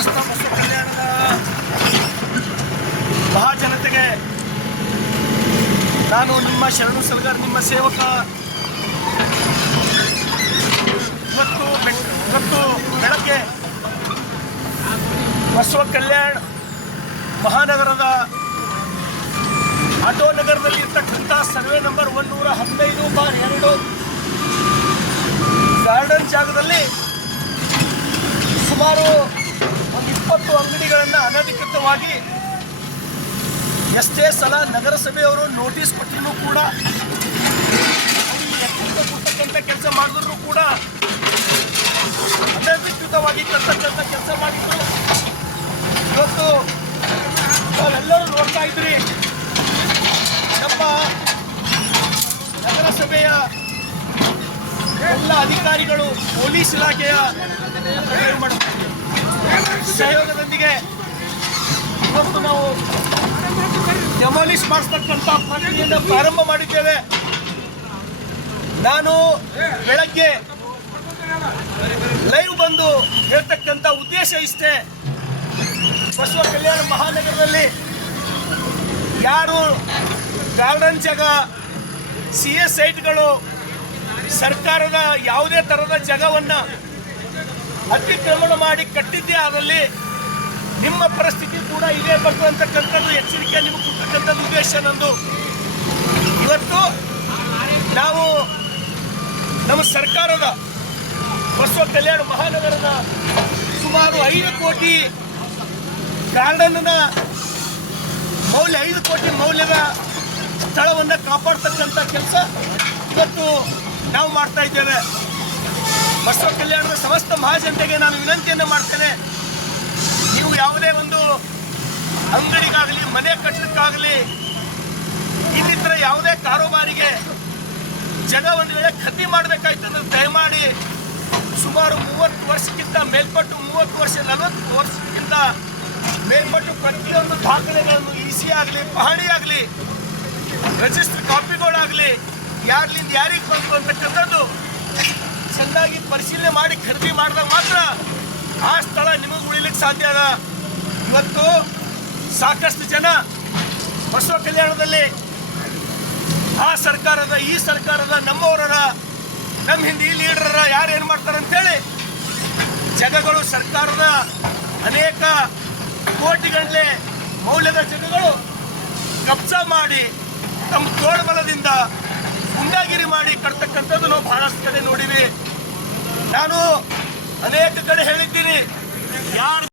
ಸಮಸ್ತ ಬಸವ ಕಲ್ಯಾಣದ ಮಹಾಜನತೆಗೆ ನಾನು ನಿಮ್ಮ ಶರಣು ಸಲಗರ್ ನಿಮ್ಮ ಸೇವಕ ಇವತ್ತು ಬೆಳಗ್ಗೆ ಬಸವ ಕಲ್ಯಾಣ ಮಹಾನಗರದ ಆಟೋ ನಗರದಲ್ಲಿ ಇರ್ತಕ್ಕಂಥ ಸರ್ವೆ ನಂಬರ್ 115/2 ಗಾರ್ಡನ್ ಜಾಗದಲ್ಲಿ ಸುಮಾರು ಒಂದು 20 ಅಂಗಡಿಗಳನ್ನು ಅನಧಿಕೃತವಾಗಿ ಎಷ್ಟೇ ಸಲ ನಗರಸಭೆಯವರು ನೋಟಿಸ್ ಕೊಟ್ಟರೂ ಕೂಡ ಕೊಡ್ತಕ್ಕಂಥ ಕೆಲಸ ಮಾಡಿದ್ರು ಕೂಡ ಅನಧಿಕೃತವಾಗಿ ಕರ್ತಕ್ಕಂಥ ಕೆಲಸ ಮಾಡಿದ್ರು. ಇವತ್ತು ನಾವೆಲ್ಲರೂ ನೋಡ್ತಾ ಇದ್ರಿ, ನಮ್ಮ ನಗರಸಭೆಯ ಎಲ್ಲ ಅಧಿಕಾರಿಗಳು ಪೊಲೀಸ್ ಇಲಾಖೆಯ ಸಹಯೋಗದೊಂದಿಗೆ ಇವತ್ತು ನಾವು ಡೆಮಾಲಿಷ್ ಮಾಡಿಸ್ತಕ್ಕಂಥ ಪ್ರಕ್ರಿಯೆಯನ್ನು ಪ್ರಾರಂಭ ಮಾಡಿದ್ದೇವೆ. ನಾನು ಬೆಳಗ್ಗೆ ಲೈವ್ ಬಂದು ಹೇಳ್ತಕ್ಕಂಥ ಉದ್ದೇಶ ಇಷ್ಟೇ, ಬಸವ ಕಲ್ಯಾಣ ಮಹಾನಗರದಲ್ಲಿ ಯಾರು ಗಾರ್ಡನ್ ಜಾಗ, CS ಸೈಟ್ಗಳು, ಸರ್ಕಾರದ ಯಾವುದೇ ಥರದ ಜಾಗವನ್ನು ಅತಿಕ್ರಮಣ ಮಾಡಿ ಕಟ್ಟಿದ್ದೇ ಆದಲ್ಲಿ ನಿಮ್ಮ ಪರಿಸ್ಥಿತಿ ಕೂಡ ಇದೇ ಬರ್ತಕ್ಕಂಥದ್ದು ಎಚ್ಚರಿಕೆ ನಿಮಗೆ ಕೊಡ್ತಕ್ಕಂಥದ್ದು ಉದ್ದೇಶ ನಂದು. ಇವತ್ತು ನಾವು ನಮ್ಮ ಸರ್ಕಾರದ ಬಸವ ಕಲ್ಯಾಣ ಮಹಾನಗರದ ಸುಮಾರು 5 ಕೋಟಿ ಗಾರ್ಡನ್ನ ಮೌಲ್ಯ 5 ಕೋಟಿ ಮೌಲ್ಯದ ಸ್ಥಳವನ್ನು ಕಾಪಾಡ್ತಕ್ಕಂಥ ಕೆಲಸ ಇವತ್ತು ನಾವು ಮಾಡ್ತಾ ಇದ್ದೇವೆ. ಬಸವ ಕಲ್ಯಾಣದ ಸಮಸ್ತ ಮಹಾಜನತೆಗೆ ನಾನು ವಿನಂತಿಯನ್ನು ಮಾಡ್ತೇನೆ, ನೀವು ಯಾವುದೇ ಒಂದು ಅಂಗಡಿಗಾಗಲಿ, ಮನೆ ಕಟ್ಟಡಕ್ಕಾಗಲಿ, ಇನ್ನಿತರ ಯಾವುದೇ ಕಾರೋಬಾರಿಗೆ ಜಾಗ ಒಂದು ವೇಳೆ ಖರೀದಿ ಮಾಡಬೇಕಾಯ್ತಂದ್ರೆ ದಯಮಾಡಿ ಸುಮಾರು 30 ವರ್ಷಕ್ಕಿಂತ ಮೇಲ್ಪಟ್ಟು 30 ವರ್ಷ 40 ವರ್ಷಕ್ಕಿಂತ ಮೇಲ್ಪಟ್ಟು ಪ್ರತಿಯೊಂದು ದಾಖಲೆಗಳನ್ನು EC ಆಗಲಿ, ಪಹಣಿ ಆಗಲಿ, ರಿಜಿಸ್ಟರ್ ಕಾಪಿಗಳಾಗಲಿ ಯಾರ್ಲಿಂದ ಯಾರಿಗೆ ಬಂತು ಅಂತಕ್ಕಂಥದ್ದು ಚೆನ್ನಾಗಿ ಪರಿಶೀಲನೆ ಮಾಡಿ ಖರೀದಿ ಮಾಡಿದಾಗ ಮಾತ್ರ ಆ ಸ್ಥಳ ನಿಮಗೆ ಉಳಿಲಿಕ್ಕೆ ಸಾಧ್ಯ ಅದ. ಇವತ್ತು ಸಾಕಷ್ಟು ಜನ ಬಸವ ಕಲ್ಯಾಣದಲ್ಲಿ ಆ ಸರ್ಕಾರದ, ಈ ಸರ್ಕಾರದ, ನಮ್ಮವರ, ನಮ್ಮ ಹಿಂದೆ ಈ ಲೀಡರ ಯಾರು ಏನು ಮಾಡ್ತಾರೆ ಅಂತೇಳಿ ಜಾಗಗಳು, ಸರ್ಕಾರದ ಅನೇಕ ಕೋಟಿಗಟ್ಟಲೆ ಮೌಲ್ಯದ ಜಾಗಗಳು ಕಬ್ಜಾ ಮಾಡಿ ತಮ್ಮ ತೋಳ್ಬಲದಿಂದ ಗುಂಡಾಗಿರಿ ಮಾಡಿ ಕಟ್ತಕ್ಕಂಥದ್ದು ನಾವು ಬಹಳಷ್ಟು ಕಡೆ ನೋಡಿವಿ. ನಾನು ಅನೇಕ ಕಡೆ ಹೇಳಿದ್ದೀನಿ, ಯಾರು